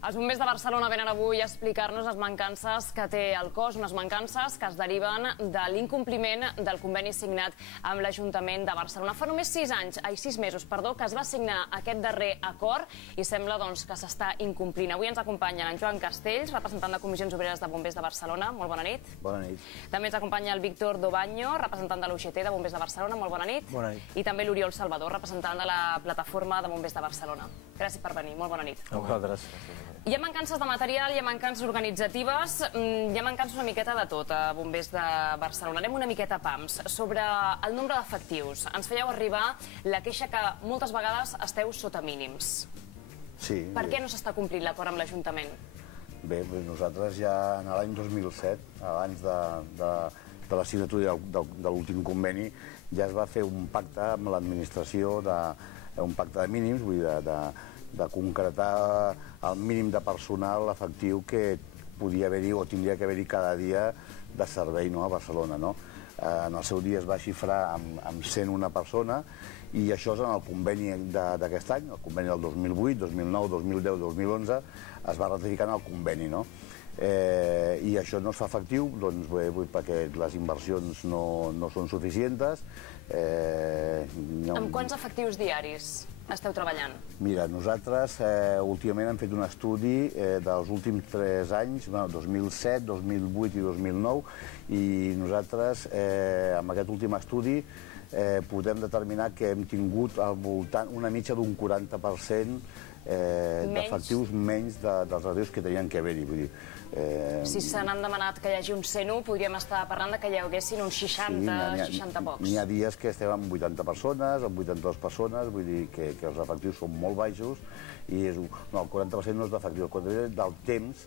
Els bombers de Barcelona venen avui a explicar-nos les mancances que té el cos, unes mancances que es deriven de l'incompliment del conveni signat amb l'Ajuntament de Barcelona. Fa només 6 mesos, que es va signar aquest darrer acord i sembla que s'està incomplint. Avui ens acompanya en Joan Castells, representant de Comissions Obreres de Bombers de Barcelona. Molt bona nit. Bona nit. També ens acompanya el Víctor Dobaño, representant de l'UGT de Bombers de Barcelona. Molt bona nit. Bona nit. I també l'Oriol Salvador, representant de la Plataforma de Bombers de Barcelona. Gràcies per venir. Molt bona nit. A vosaltres. Hi ha mancances de material, hi ha mancances organitzatives, hi ha mancances una miqueta de tot a Bombers de Barcelona. Anem una miqueta a pams. Sobre el nombre d'efectius, ens fèieu arribar la queixa que moltes vegades esteu sota mínims. Sí. Per què no s'està complint l'acord amb l'Ajuntament? Bé, nosaltres ja en l'any 2007, abans de la signatura de l'últim conveni, ja es va fer un pacte amb l'administració, un pacte de mínims, vull dir, de concretar el mínim de personal efectiu que podia haver-hi o tindria que haver-hi cada dia de servei a Barcelona. En el seu dia es va xifrar amb 101 persona i això és en el conveni d'aquest any, el conveni del 2008, 2009, 2010, 2011, es va ratificar en el conveni. I això no es fa efectiu perquè les inversions no són suficients. Amb quants efectius diaris esteu treballant? Mira, nosaltres últimament hem fet un estudi dels últims 3 anys, 2007, 2008 i 2009, i nosaltres amb aquest últim estudi podem determinar que hem tingut al voltant una mitja d'un 40% d'efectius menys dels efectius que tenien que haver-hi. Si se n'han demanat que hi hagi un 101, podríem estar parlant que hi haguessin uns 60 pocs. N'hi ha dies que estem amb 80 persones, amb 82 persones, vull dir que els efectius són molt baixos i el 40% no és d'efectiu, el 40% del temps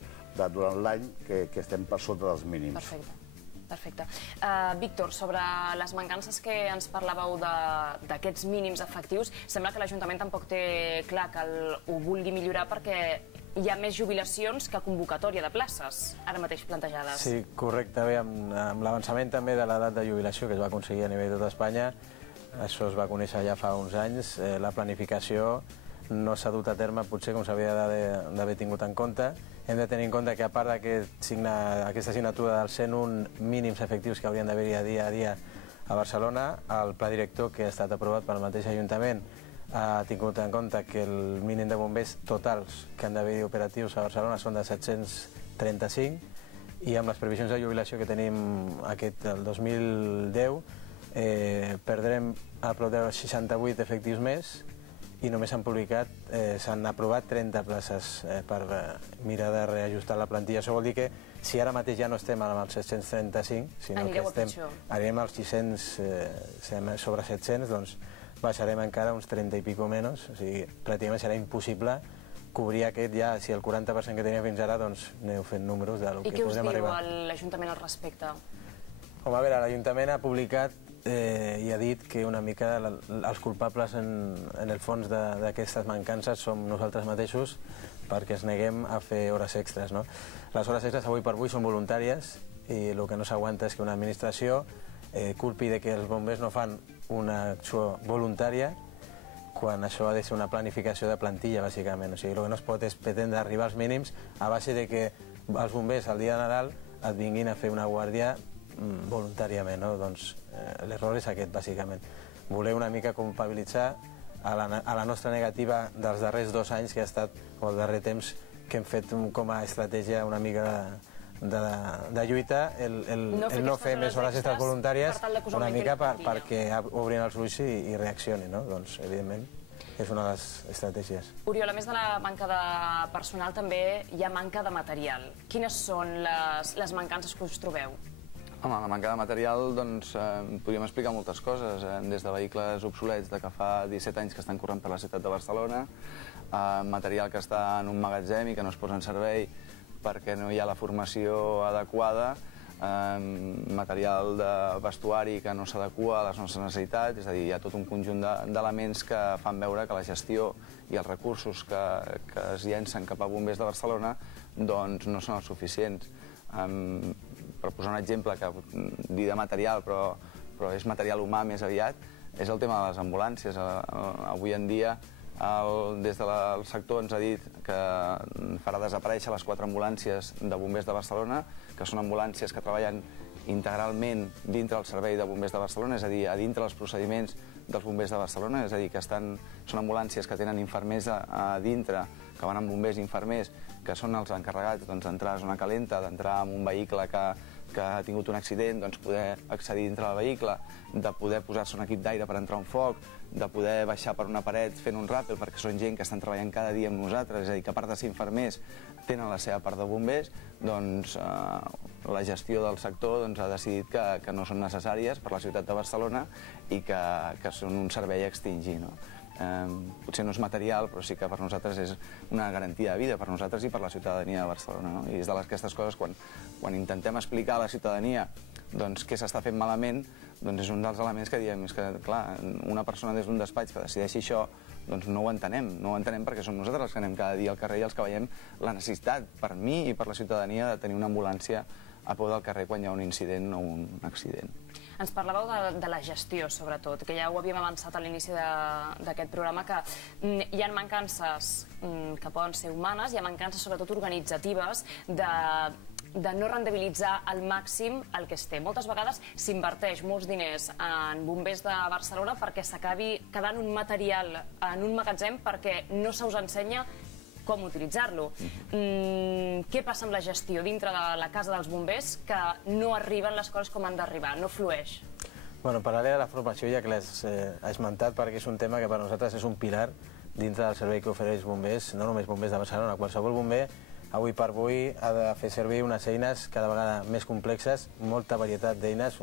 durant l'any que estem per sota dels mínims. Perfecte. Víctor, sobre les mancances que ens parlàveu d'aquests mínims efectius, sembla que l'Ajuntament tampoc té clar que ho vulgui millorar perquè hi ha més jubilacions que convocatòria de places ara mateix plantejades. Sí, correcte. Bé, amb l'avançament també de l'edat de jubilació que es va aconseguir a nivell de tot Espanya, això es va conèixer ja fa uns anys, la planificació no s'ha dut a terme potser com s'havia d'haver tingut en compte. Hem de tenir en compte que a part d'aquesta signatura dels 101 mínims efectius que haurien d'haver-hi dia a dia a Barcelona, el pla director que ha estat aprovat pel mateix Ajuntament ha tingut en compte que el mínim de bombers totals que han d'haver-hi operatius a Barcelona són de 735 i amb les previsions de jubilació que tenim el 2010 perdrem a prop de 68 efectius més i només s'han aprovat 30 places per mirar de reajustar la plantilla. Això vol dir que si ara mateix ja no estem amb els 735, sinó que anirem als 600, sobre 700, doncs baixarem encara uns 30 i pico menys, o sigui, pràcticament serà impossible cobrir aquest ja, si el 40% que tenia fins ara, doncs aneu fent números del que podrem arribar. I què us diu l'Ajuntament al respecte? Home, a veure, l'Ajuntament ha publicat i ha dit que una mica els culpables en el fons d'aquestes mancances som nosaltres mateixos perquè es neguem a fer hores extres. Les hores extres avui per avui són voluntàries i el que no s'aguanta és que una administració culpi que els bombers no fan una acció voluntària quan això ha de ser una planificació de plantilla, bàsicament. O sigui, el que no es pot és pretendre arribar als mínims a base de que els bombers el dia de Nadal et vinguin a fer una guàrdia voluntàriament, doncs l'error és aquest, bàsicament. Voler una mica culpabilitzar a la nostra negativa dels darrers 2 anys que ha estat, o el darrer temps, que hem fet com a estratègia una mica de lluita, el no fer més hores extres voluntàries, una mica perquè obrin els ulls i reaccionin, doncs, evidentment, és una de les estratègies. Oriol, a més de la manca de personal, també hi ha manca de material. Quines són les mancances que us trobeu? Home, la manca de material, doncs, podríem explicar moltes coses, des de vehicles obsolets de que fa 17 anys que estan corrent per la ciutat de Barcelona, material que està en un magatzem i que no es posa en servei perquè no hi ha la formació adequada, material de vestuari que no s'adequa a les nostres necessitats, és a dir, hi ha tot un conjunt d'elements que fan veure que la gestió i els recursos que es llencen cap a bombers de Barcelona doncs no són els suficients. Per posar un exemple, que dir de material, però és material humà més aviat, és el tema de les ambulàncies. Avui en dia, des del sector ens ha dit que farà desaparèixer les 4 ambulàncies de bombers de Barcelona, que són ambulàncies que treballen integralment dintre del servei de bombers de Barcelona, és a dir, a dintre dels procediments dels bombers de Barcelona, és a dir, que són ambulàncies que tenen infermers a dintre, que van amb bombers i infermers, que són els encarregats d'entrar a zona calenta, d'entrar en un vehicle que ha tingut un accident, poder accedir dintre del vehicle, de poder posar-se un equip d'aire per entrar un foc, de poder baixar per una paret fent un ràpel, perquè són gent que estan treballant cada dia amb nosaltres, és a dir, que a part de ser infermers tenen la seva part de bombers, doncs la gestió del sector ha decidit que no són necessàries per la ciutat de Barcelona i que són un servei a extingir. Potser no és material, però sí que per nosaltres és una garantia de vida, per nosaltres i per la ciutadania de Barcelona. I és d'aquestes coses, quan intentem explicar a la ciutadania què s'està fent malament, és un dels elements que diem, és que, clar, una persona des d'un despatx que decideixi això, no ho entenem perquè som nosaltres els que anem cada dia al carrer i els que veiem la necessitat, per mi i per la ciutadania, de tenir una ambulància a peu del carrer quan hi ha un incident o un accident. Ens parlàveu de la gestió, sobretot, que ja ho havíem avançat a l'inici d'aquest programa, que hi ha mancances que poden ser humanes, hi ha mancances sobretot organitzatives de no rendibilitzar al màxim el que es té. Moltes vegades s'inverteix molts diners en bombers de Barcelona perquè s'acabi quedant un material en un magatzem perquè no se us ensenya com utilitzar-lo. Què passa amb la gestió dintre de la casa dels bombers que no arriben les coses com han d'arribar, no flueix? Paral·lel a la formació, ja que l'has esmentat, perquè és un tema que per nosaltres és un pilar dintre del servei que ofereix bombers, no només bombers de Barcelona. Qualsevol bomber, avui per avui, ha de fer servir unes eines cada vegada més complexes, molta varietat d'eines.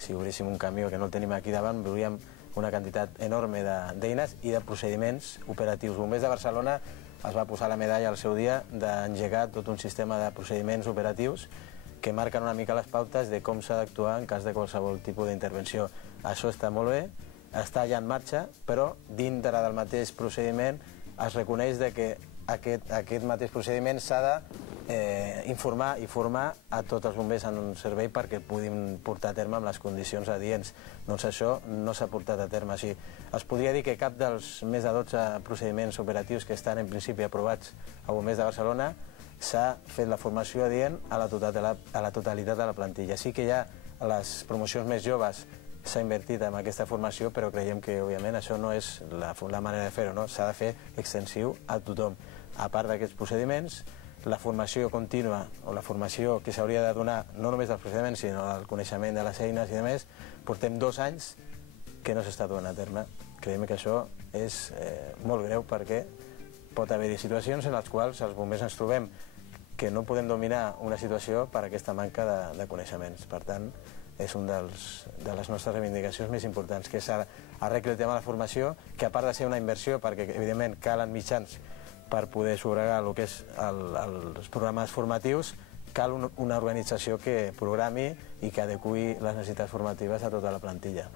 Si obríssim un camió, que no el tenim aquí davant, veuríem una quantitat enorme d'eines i de procediments operatius. Bombers de Barcelona es va posar la medalla al seu dia d'engegar tot un sistema de procediments operatius que marquen una mica les pautes de com s'ha d'actuar en cas de qualsevol tipus d'intervenció. Això està molt bé, està ja en marxa, però dintre del mateix procediment es reconeix que aquest mateix procediment s'ha d'informar i formar a tots els bombers en un servei perquè puguin portar a terme amb les condicions adients. Doncs això no s'ha portat a terme així. Es podria dir que cap dels més de 12 procediments operatius que estan en principi aprovats a bombers de Barcelona s'ha fet la formació adient a la totalitat de la plantilla. Sí que ja a les promocions més joves s'ha invertit en aquesta formació, però creiem que, òbviament, això no és la manera de fer-ho, no? S'ha de fer extensiu a tothom. A part d'aquests procediments, la formació contínua o la formació que s'hauria de donar no només dels procediments sinó del coneixement de les eines i de més, portem 2 anys que no s'està donant a terme. Creiem que això és molt greu perquè pot haver-hi situacions en les quals els bombers ens trobem que no podem dominar una situació per aquesta manca de coneixements. Per tant, és una de les nostres reivindicacions més importants, que s'arregli el tema de la formació, que a part de ser una inversió, perquè evidentment calen mitjans per poder subrogar el que és els programes formatius, cal una organització que programi i que adeqüi les necessitats formatives a tota la plantilla.